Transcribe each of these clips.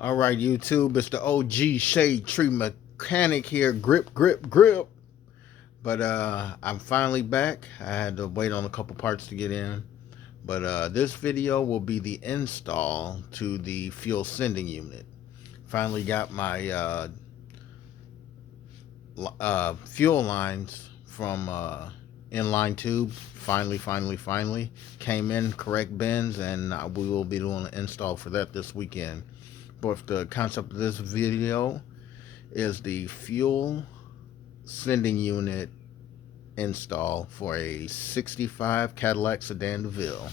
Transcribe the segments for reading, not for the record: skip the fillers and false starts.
All right, YouTube, it's the OG Shade Tree Mechanic here. Grip, grip, grip. But I'm finally back. I had to wait on a couple parts to get in. But this video will be the install to the fuel sending unit. Finally got my fuel lines from inline tubes. Finally came in correct bins, and we will be doing an install for that this weekend. But the concept of this video is the fuel sending unit install for a 65 Cadillac Sedan Deville.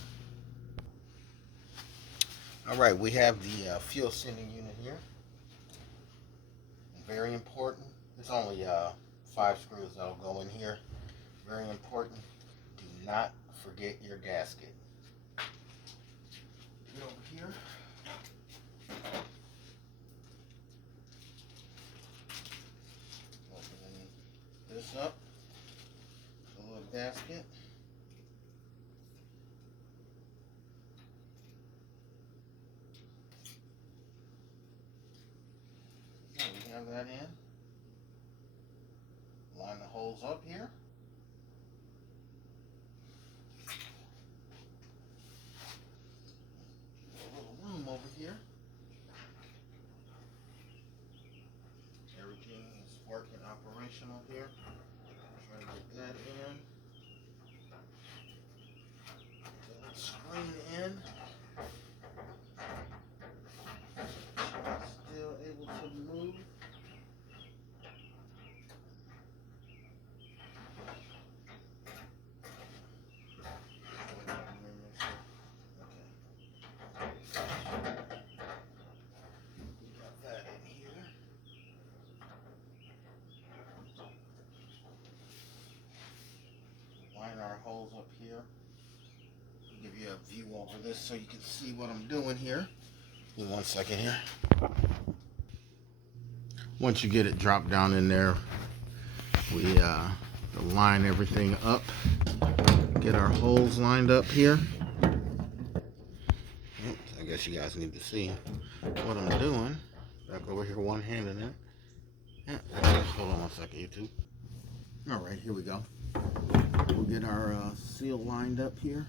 Alright, we have the fuel sending unit here. Very important. It's only 5 screws that'll go in here. Very important. Do not forget your gasket. Get over here. Open this up. A little gasket. There we have that in. Line the holes up here. A little room over here. Everything is working operational here. Try to get that in. Get the screen in. Still able to move. Line our holes up here. I'll give you a view over this so you can see what I'm doing here. Give me 1 second here. Once you get it dropped down in there, we line everything up. Get our holes lined up here. Oops, I guess you guys need to see what I'm doing. Back over here, one hand in it. Yeah, hold on 1 second, YouTube. All right, here we go. We'll get our seal lined up here.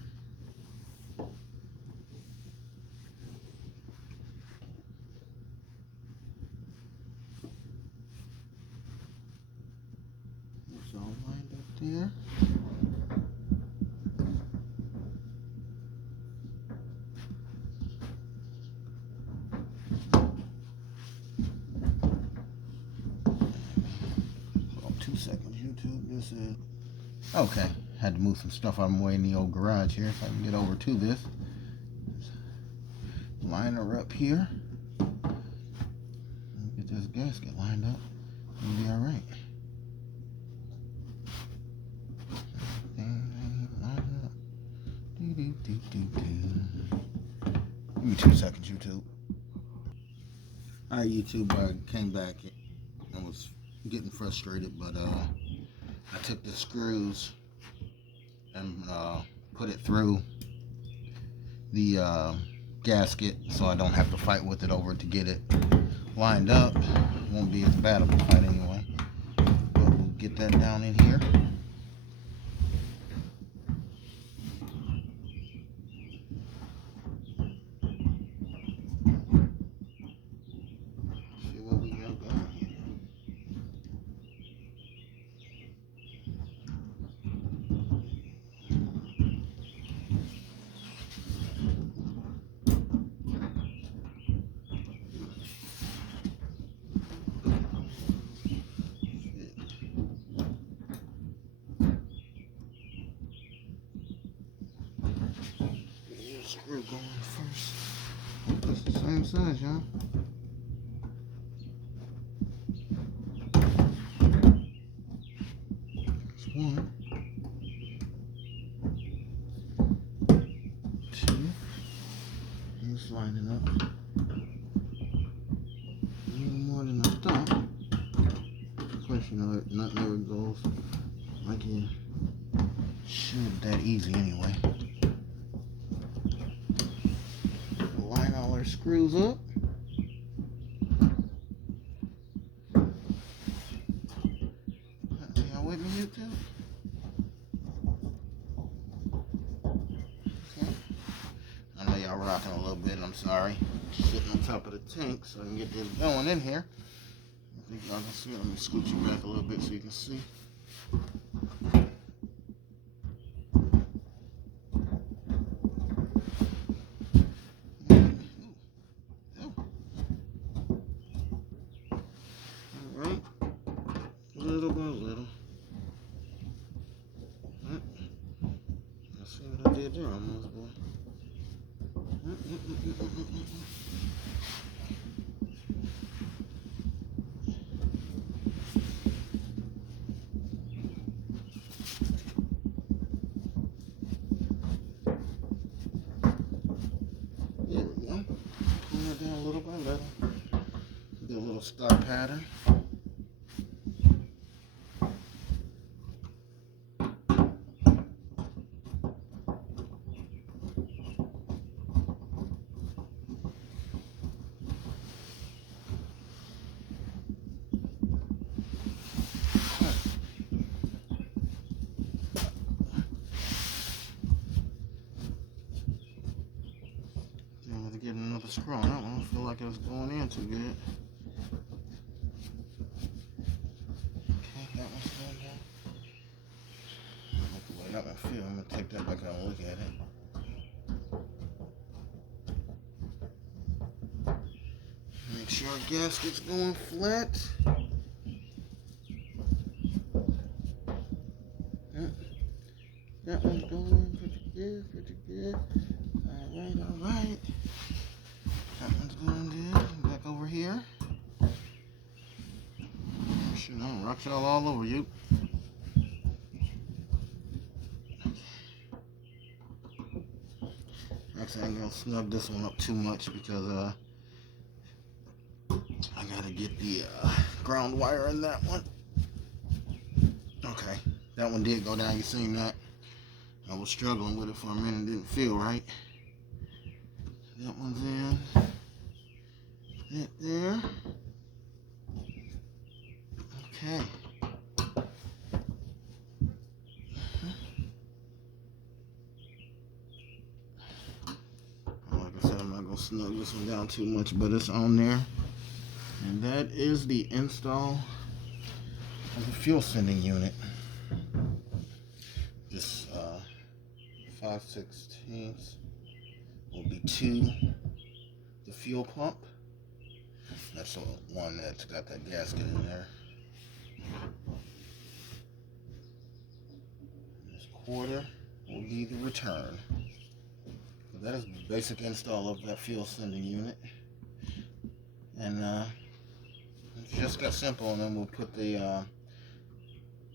It's all lined up there. Hold on 2 seconds, YouTube. This is okay. Had to move some stuff out of my way in the old garage here so I can get over to this. Line her up here. Get this gasket lined up. It'll be alright. Give me 2 seconds, YouTube. Alright, YouTube, I came back. I was getting frustrated, but I took the screws and put it through the gasket so I don't have to fight with it over to get it lined up. Won't be as bad of a fight anyway. But we'll get that down in here. See what we got going here. Screw going first. That's the same size, y'all. That's 1, 2. It's lining up. A little more than I thought. Of course, you know, nothing ever goes like it should that easy anyway. Line all our screws up. I'm sorry. Sitting on top of the tank so I can get this going in here. I think y'all can see. Let me scoot you back a little bit so you can see. Alright. Little by little. Let's see what I did there almost, boy. There we go. Pull that down little by little. Do a little star pattern. Getting another screw on that one. I don't feel like it was going in too good. Okay, that one's going down. Look the way that one feels. I'm gonna take that back out and look at it. Make sure our gasket's going flat. That one's going in pretty good, pretty good. Alright. That one's going good. Back over here. Sure, I don't rock y'all all over you. Actually, I ain't gonna snug this one up too much because I gotta get the ground wire in that one. Okay, that one did go down. You seen that? I was struggling with it for a minute. Didn't feel right. That one's in. That there. Okay. Like I said, I'm not gonna snug this one down too much, but it's on there. And that is the install of the fuel sending unit. This 5/16 will be to the fuel pump. That's the one that's got that gasket in there. This quarter will be the return. So that is the basic install of that fuel sending unit. And it's just that simple. And then we'll put the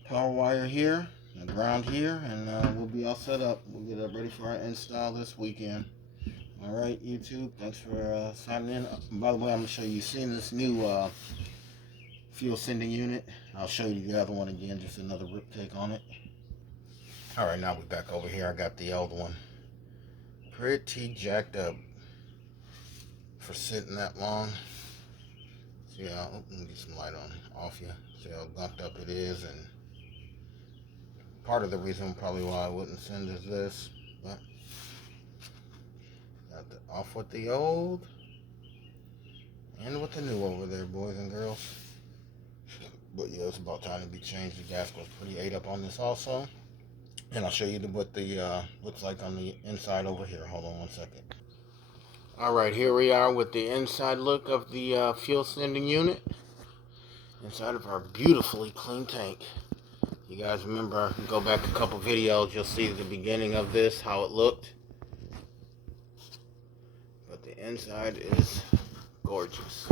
power wire here, the ground here, and we'll be all set up. We'll get it ready for our install this weekend. Alright, YouTube, thanks for signing in. By the way, I'm going to show you, seen this new fuel sending unit. I'll show you the other one again, just another rip take on it. Alright, now we're back over here. I got the old one. Pretty jacked up for sitting that long. See how, let me get some light on off you. See how gunked up it is, and part of the reason probably why I wouldn't send is this, but got the, off with the old and with the new over there, boys and girls. But yeah, it's about time to be changed. The gasket was pretty ate up on this also, and I'll show you what the looks like on the inside over here. Hold on one second. Alright, here we are with the inside look of the fuel sending unit inside of our beautifully clean tank. You guys remember, go back a couple videos, you'll see the beginning of this, how it looked. But the inside is gorgeous.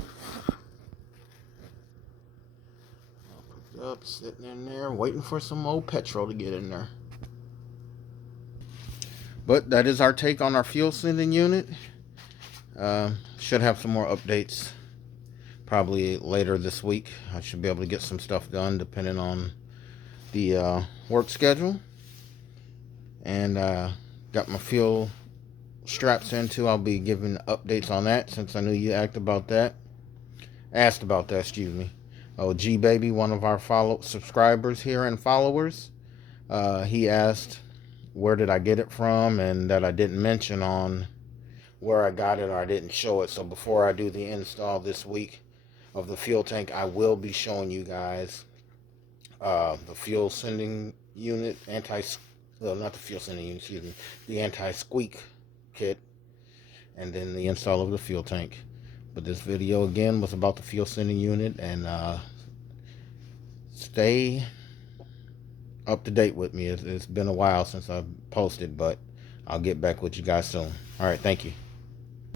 Up, sitting in there, waiting for some old petrol to get in there. But that is our take on our fuel sending unit. Should have some more updates probably later this week. I should be able to get some stuff done depending on the work schedule. And got my fuel straps in too. I'll be giving updates on that since I knew you asked about that, excuse me. Oh, G Baby, one of our subscribers here and followers, he asked where did I get it from, and that I didn't mention on where I got it or I didn't show it. So before I do the install this week of the fuel tank, I will be showing you guys the fuel sending unit, well, not the fuel sending unit, excuse me, the anti-squeak kit, and then the install of the fuel tank. But this video again was about the fuel sending unit, and stay up to date with me. It's been a while since I've posted, but I'll get back with you guys soon. All right, thank you.